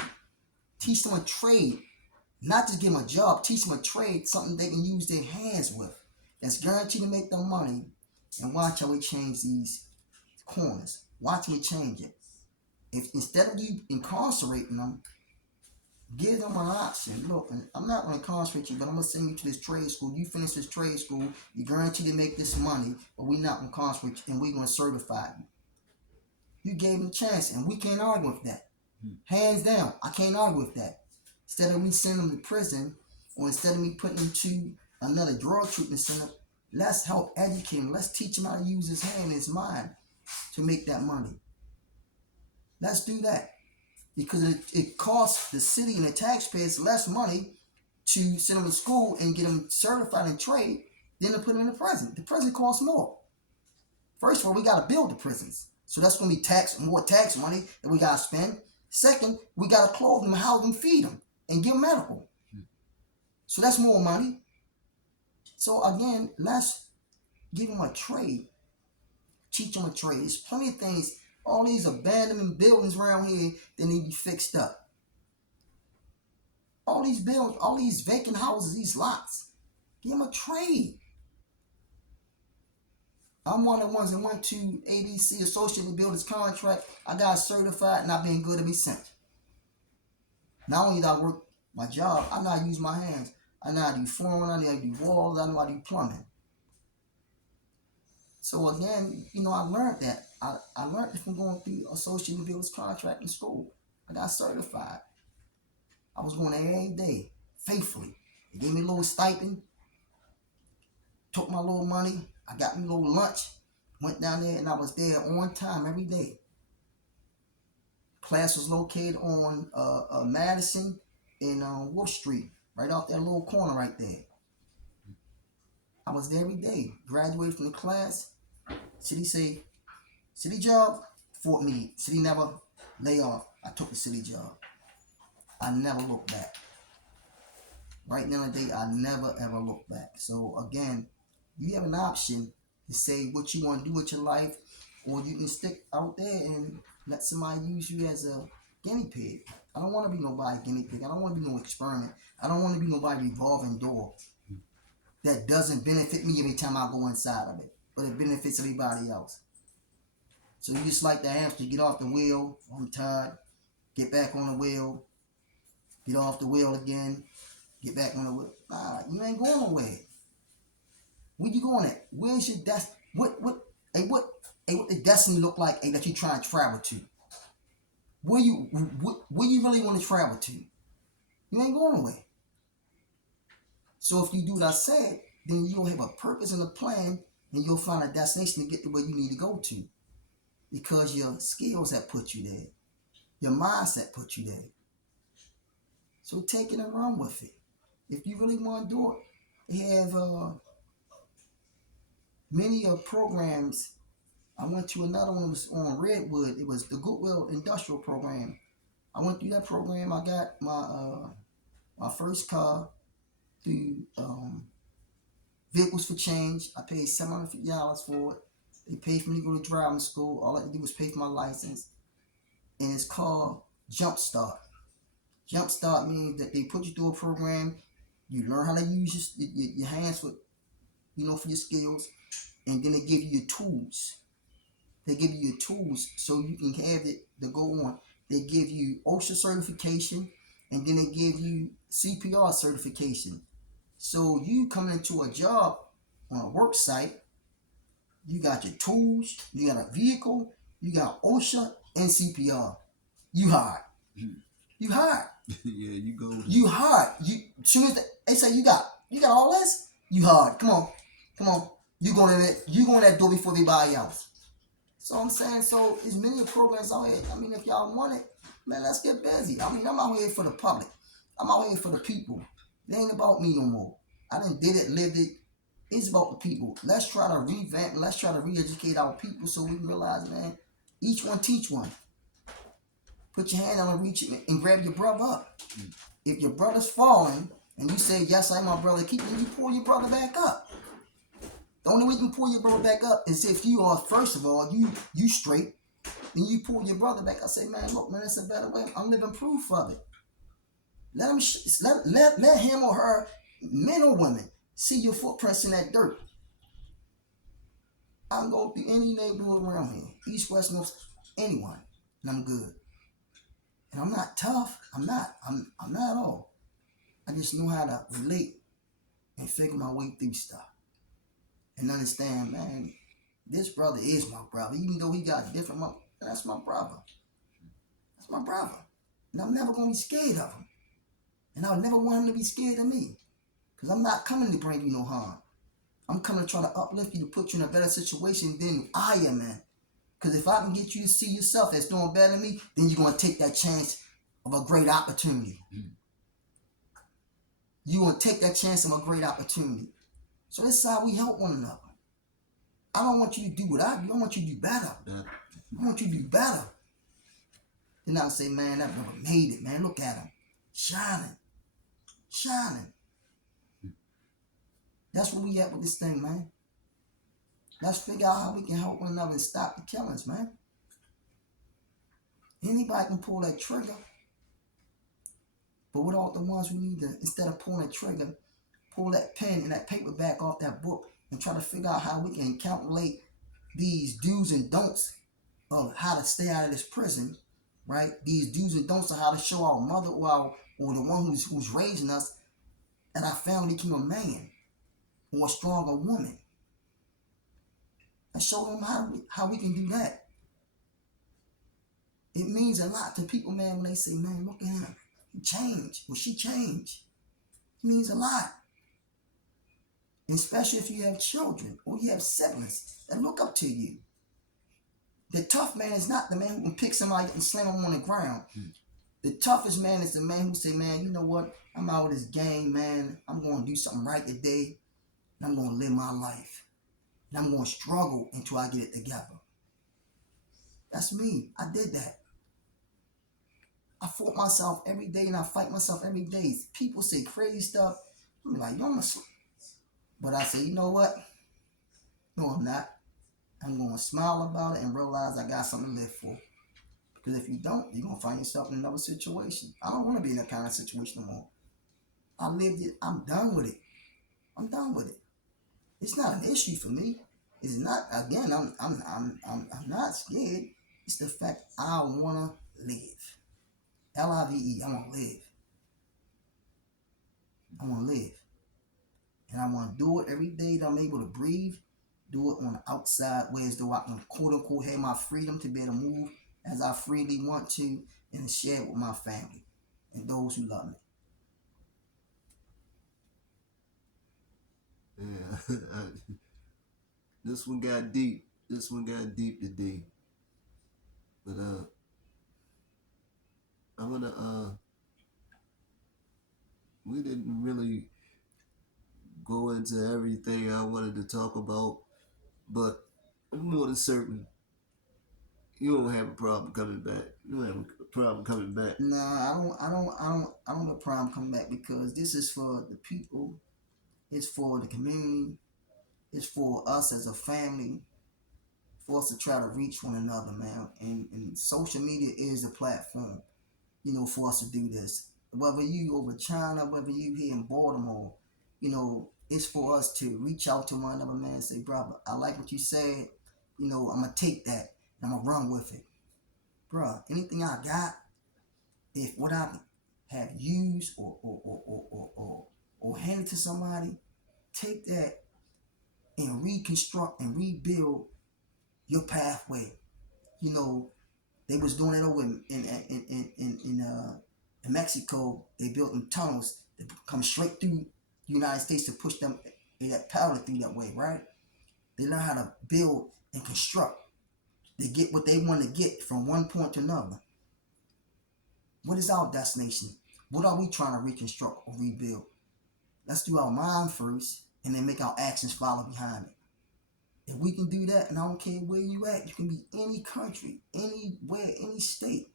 Teach them a trade. Not just give them a job, teach them a trade, something they can use their hands with. That's guaranteed to make them money. And watch how we change these corners. Watch me change it. If instead of you incarcerating them, give them an option. Look, I'm not going to incarcerate you, but I'm going to send you to this trade school. You finish this trade school, you're guaranteed to make this money, but we're not going to incarcerate you, and we're going to certify you. You gave them a chance, and we can't argue with that. Hands down, I can't argue with that. Instead of me sending them to prison, or instead of me putting them to another drug treatment center, let's help educate him. Let's teach him how to use his hand and his mind to make that money. Let's do that. Because it costs the city and the taxpayers less money to send them to school and get them certified in trade than to put them in the prison. The prison costs more. First of all, we got to build the prisons. So that's going to be more tax money that we got to spend. Second, we got to clothe them, house them, feed them, and give them medical. So that's more money. So again, let's give them a trade. Teach them a trade. There's plenty of things, all these abandoned buildings around here that need to be fixed up. All these buildings, all these vacant houses, these lots. Give them a trade. I'm one of the ones that went to ABC, Associated Builders Contract. I got certified and I've been good ever since. Not only did I work my job, I know how to use my hands. I know how to do flooring, I know how to do walls, I know how to do plumbing. So again, I learned that. I learned it from going through Associated Builders Contract in school. I got certified. I was going there every day, faithfully. They gave me a little stipend, took my little money, I got me a little lunch, went down there, and I was there on time every day. Class was located on Madison and Wolf Street, right off that little corner right there. I was there every day. Graduated from the class. City job, Fort Meade. City never lay off. I took the city job. I never looked back. Right now today, I never ever look back. So again, you have an option to say what you want to do with your life, or you can stick out there and let somebody use you as a guinea pig. I don't want to be nobody's guinea pig. I don't want to be no experiment. I don't want to be nobody's revolving door that doesn't benefit me every time I go inside of it, but it benefits everybody else. So you just like the hamster, get off the wheel, I'm tired, get back on the wheel, get off the wheel again, get back on the wheel. Nah, you ain't going nowhere. Where you going at? Where's your destiny? What the destiny look like that you trying to travel to? Where you really want to travel to? You ain't going nowhere. So if you do what I said, then you'll have a purpose and a plan, and you'll find a destination to get to where you need to go to. Because your skills have put you there. Your mindset put you there. So take it and run with it. If you really want to do it, they have many of programs. I went to another one was on Redwood. It was the Goodwill Industrial Program. I went through that program. I got my first car through Vehicles for Change. I paid $750 for it. They paid for me to go to driving school. All I had to do was pay for my license, and it's called Jumpstart. Jumpstart means that they put you through a program. You learn how to use your hands for for your skills, and then they give you your tools. They give you your tools so you can have it to go on. They give you OSHA certification, and then they give you CPR certification. So you coming into a job on a work site, you got your tools, you got a vehicle, you got OSHA and CPR. You hard. You hard. Yeah, you go. You hard. You soon as they say you got all this, you hard. Come on. You go in that door before everybody else. So I'm saying, so there's many programs out here. I mean, if y'all want it, man, let's get busy. I mean, I'm out here for the public. I'm out here for the people. It ain't about me no more. I done did it, lived it. It's about the people. Let's try to revamp. Let's try to re-educate our people so we can realize, man, each one teach one. Put your hand on the reach and grab your brother up. If your brother's falling and you say, yes, I'm my brother, keep him, you pull your brother back up. The only way you can pull your brother back up is if you are, first of all, you straight, then you pull your brother back. I say, man, look, man, it's a better way. I'm living proof of it. Let him, let him or her, men or women, see your footprints in that dirt. I can go through any neighborhood around here, east, west, north, anyone, and I'm good. And I'm not tough. I'm not. I'm not at all. I just know how to relate and figure my way through stuff and understand, man, this brother is my brother. Even though he got different, that's my brother. That's my brother. And I'm never going to be scared of him. And I'll never want him to be scared of me. Because I'm not coming to bring you no harm. I'm coming to try to uplift you to put you in a better situation than I am in. Because if I can get you to see yourself as doing better than me, then you're going to take that chance of a great opportunity. You're going to take that chance of a great opportunity. So this is how we help one another. I don't want you to do what I do. I want you to do better. I want you to do better. Then I'll say, man, that brother made it, man. Look at him. Shining. Shining. That's where we at with this thing, man. Let's figure out how we can help one another and stop the killings, man. Anybody can pull that trigger. But what all the ones we need to, instead of pulling that trigger, pull that pen and that paper back off that book and try to figure out how we can calculate these do's and don'ts of how to stay out of this prison, right? These do's and don'ts of how to show our mother or the one who's raising us that our family became a man or a stronger woman. And show them how we can do that. It means a lot to people, man, when they say, man, look at him. He changed. Well, she changed. It means a lot. And especially if you have children or you have siblings that look up to you. The tough man is not the man who can pick somebody and slam them on the ground. The toughest man is the man who say, man, you know what? I'm out of this game, man. I'm going to do something right today. And I'm going to live my life. And I'm going to struggle until I get it together. That's me. I did that. I fought myself every day and I fight myself every day. People say crazy stuff. I'm like, yo, but I say, you know what? No, I'm not. I'm going to smile about it and realize I got something to live for. Because if you don't, you're going to find yourself in another situation. I don't want to be in that kind of situation no more. I lived it. I'm done with it. I'm done with it. It's not an issue for me. It's not, again, I'm not scared. It's the fact I want to live. Live. I want to live. I want to live. And I want to do it every day that I'm able to breathe. Do it on the outside ways though I can quote unquote have my freedom to be able to move as I freely want to and share it with my family and those who love me. Yeah. This one got deep. This one got deep today. But I'm gonna we didn't really go into everything I wanted to talk about. but I'm more than certain you don't have a problem coming back. You don't have a problem coming back. Nah, I don't have a problem coming back because this is for the people. It's for the community. It's for us as a family. For us to try to reach one another, man. And social media is the platform, for us to do this. Whether you over China, whether you here in Baltimore, it's for us to reach out to one another, man, and say, brother, I like what you said. I'm gonna take that and I'm gonna run with it. Bruh, anything I got, if what I have used or handed to somebody, take that and reconstruct and rebuild your pathway. You know, they was doing it over in Mexico. They built them tunnels that come straight through the United States to push them that powder through that way, right? They learn how to build and construct. They get what they want to get from one point to another. What is our destination? What are we trying to reconstruct or rebuild? Let's do our mind first and then make our actions follow behind it. If we can do that, and I don't care where you at, you can be any country, anywhere, any state.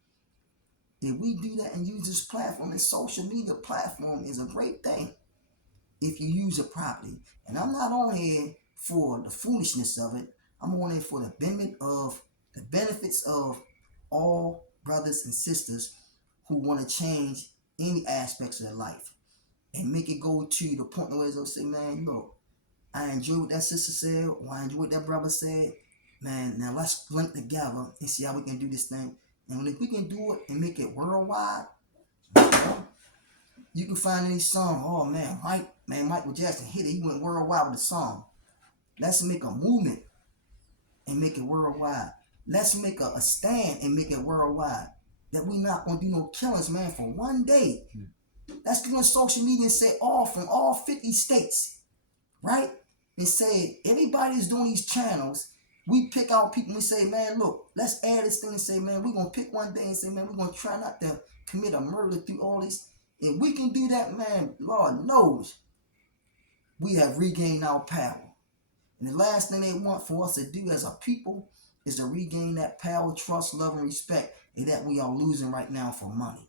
If we do that and use this platform, this social media platform is a great thing if you use it properly. And I'm not on here for the foolishness of it. I'm on here for the benefits of all brothers and sisters who want to change any aspects of their life and make it go to the point where they'll say, man, look, I enjoy what that sister said, or I enjoy what that brother said. Man, now let's link together and see how we can do this thing. And if we can do it and make it worldwide, you can find any song. Oh man, Michael Jackson hit it. He went worldwide with the song. Let's make a movement and make it worldwide. Let's make a stand and make it worldwide. That we not gonna do no killings, man, for one day. Let's go on social media and say all from all 50 states, right? And say everybody's doing these channels. We pick out people and we say, man, look, let's add this thing and say, man, we're gonna pick one day and say, man, we're gonna try not to commit a murder through all this. If we can do that, man, Lord knows we have regained our power. And the last thing they want for us to do as a people is to regain that power, trust, love, and respect, and that we are losing right now for money.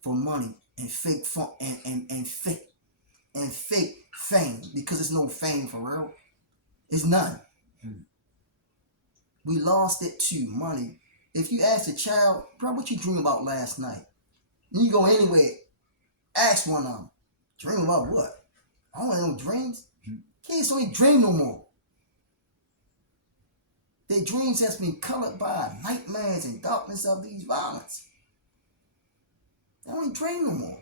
For money and fake fun and fake fame, because there's no fame for real. It's none. We lost it to money. If you ask a child, bro, what you dream about last night? You go anywhere, ask one of them. Dream about what? I don't have no dreams. Kids don't even dream no more. Their dreams has been colored by nightmares and darkness of these violence. They don't even dream no more.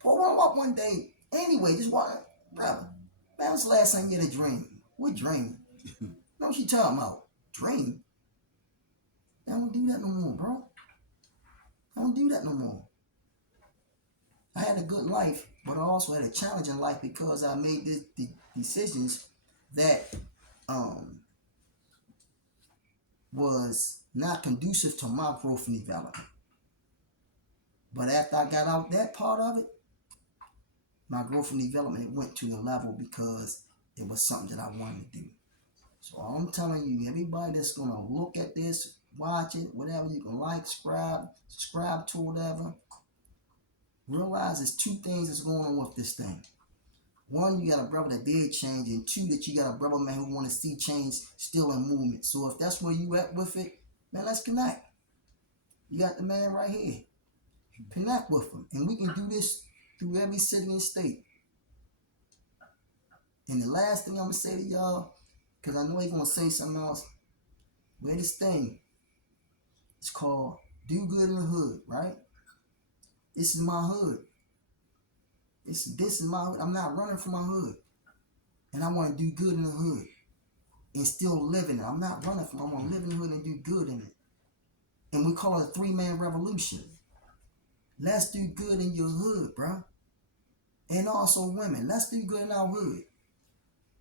Pull one up one day. Anyway, just want, brother. Man, when's the last time you had a dream? What dream? You know what you talking about? Dream? I don't do that no more, bro. I don't do that no more. I had a good life, but I also had a challenging life because I made the decisions that was not conducive to my growth and development. But after I got out that part of it, my growth and development went to a level because it was something that I wanted to do. So I'm telling you, everybody that's gonna look at this, watch it, whatever, you can like, subscribe to whatever. Realize there's two things that's going on with this thing. One, you got a brother that did change, and two, that you got a brother, man, who want to see change still in movement. So if that's where you at with it, man, let's connect. You got the man right here. Connect with him, and we can do this through every city and state. And the last thing I'm gonna say to y'all, because I know he's gonna say something else. Where this thing, it's called "Do Good in the Hood," right? This is my hood. This is my hood. I'm not running from my hood, and I want to do good in the hood and still live in it. I'm not running from. I want to live in the hood and do good in it. And we call it a 3-man revolution. Let's do good in your hood, bro. And also women, let's do good in our hood.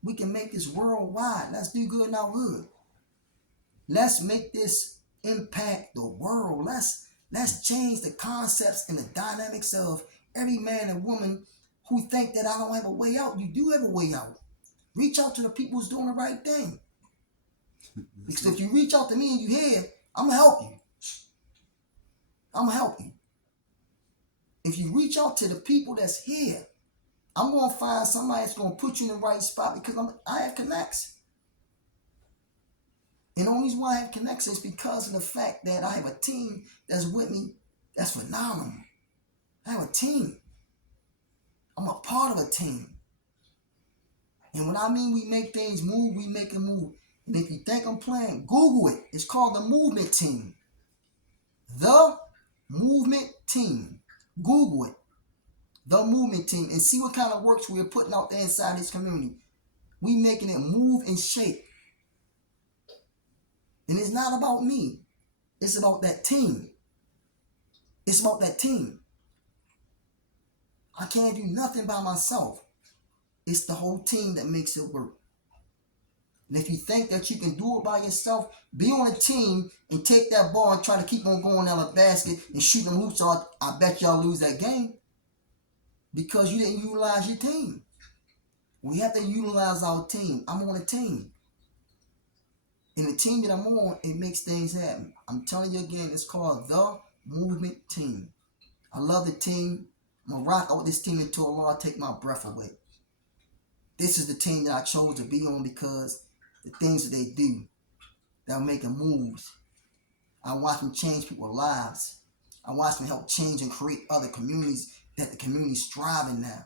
We can make this worldwide. Let's do good in our hood. Let's make this impact the world. Let's change the concepts and the dynamics of every man and woman who think that I don't have a way out. You do have a way out. Reach out to the people who's doing the right thing. That's Because it. if you reach out to me and you here, I'm gonna help you. I'm gonna help you. If you reach out to the people that's here, I'm gonna find somebody that's gonna put you in the right spot because I have connects. And the only reason why I have connects is because of the fact that I have a team that's with me that's phenomenal. I have a team. I'm a part of a team. And when I mean we make things move, we make them move. And if you think I'm playing, Google it. It's called the Movement Team. The Movement Team. Google it. The Movement Team. And see what kind of works we're putting out there inside this community. We making it move and shake. And it's not about me. It's about that team. It's about that team. I can't do nothing by myself. It's the whole team that makes it work. And if you think that you can do it by yourself, be on a team and take that ball and try to keep on going down the basket and shoot them hoops out. I bet y'all lose that game because you didn't utilize your team. We have to utilize our team. I'm on a team. And the team that I'm on, it makes things happen. I'm telling you again, it's called the Movement Team. I love the team. I'm going to rock out with this team until Allah take my breath away. This is the team that I chose to be on because the things that they do, they're making moves. I watch them change people's lives. I watch them help change and create other communities that the community's thriving now.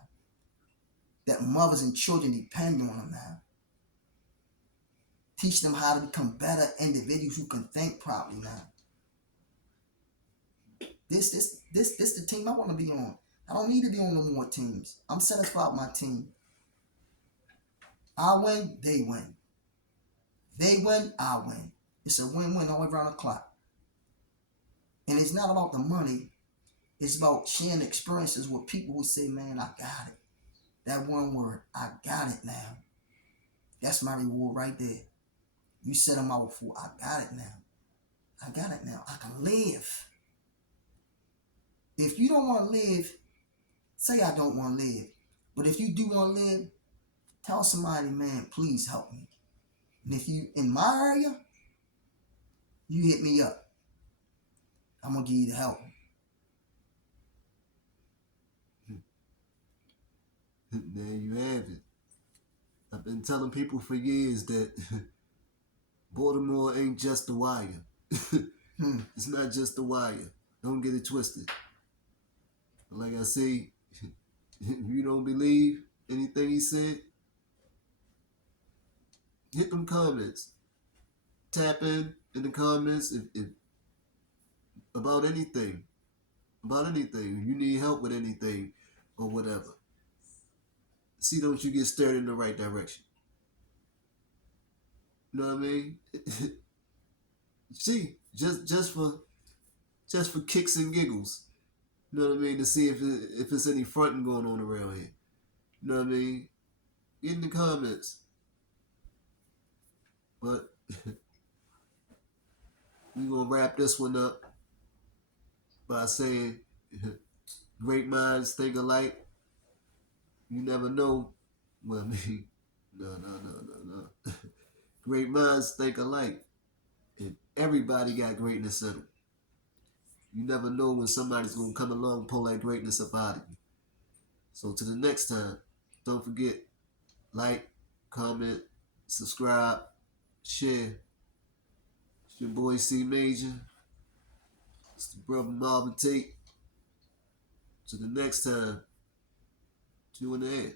That mothers and children depend on them now. Teach them how to become better individuals who can think properly now. This the team I want to be on. I don't need to be on no more teams. I'm satisfied with my team. I win, they win. They win, I win. It's a win-win all around the clock. And it's not about the money. It's about sharing experiences with people who say, man, I got it. That one word, I got it now. That's my reward right there. You said I'm out for, I got it now. I got it now. I can live. If you don't want to live, say I don't want to live. But if you do want to live, tell somebody, man, please help me. And if you in my area, you hit me up. I'm going to give you the help. There you have it. I've been telling people for years that Baltimore ain't just the wire. It's not just the wire. Don't get it twisted. But like I say, if you don't believe anything he said, hit them comments. Tap in the comments if about anything. About anything. If you need help with anything or whatever. See, don't you get stirred in the right direction. You know what I mean? See, just for kicks and giggles. You know what I mean? To see if it's any fronting going on around here. You know what I mean? Get in the comments. But we gonna wrap this one up by saying great minds think alike. You never know. Well, I mean, no. Great minds think alike. And everybody got greatness in them. You never know when somebody's gonna come along and pull that greatness up out of you. So to the next time, don't forget, like, comment, subscribe, share. It's your boy C Major. It's the brother Marvin Tate. To the next time, 2 in the air.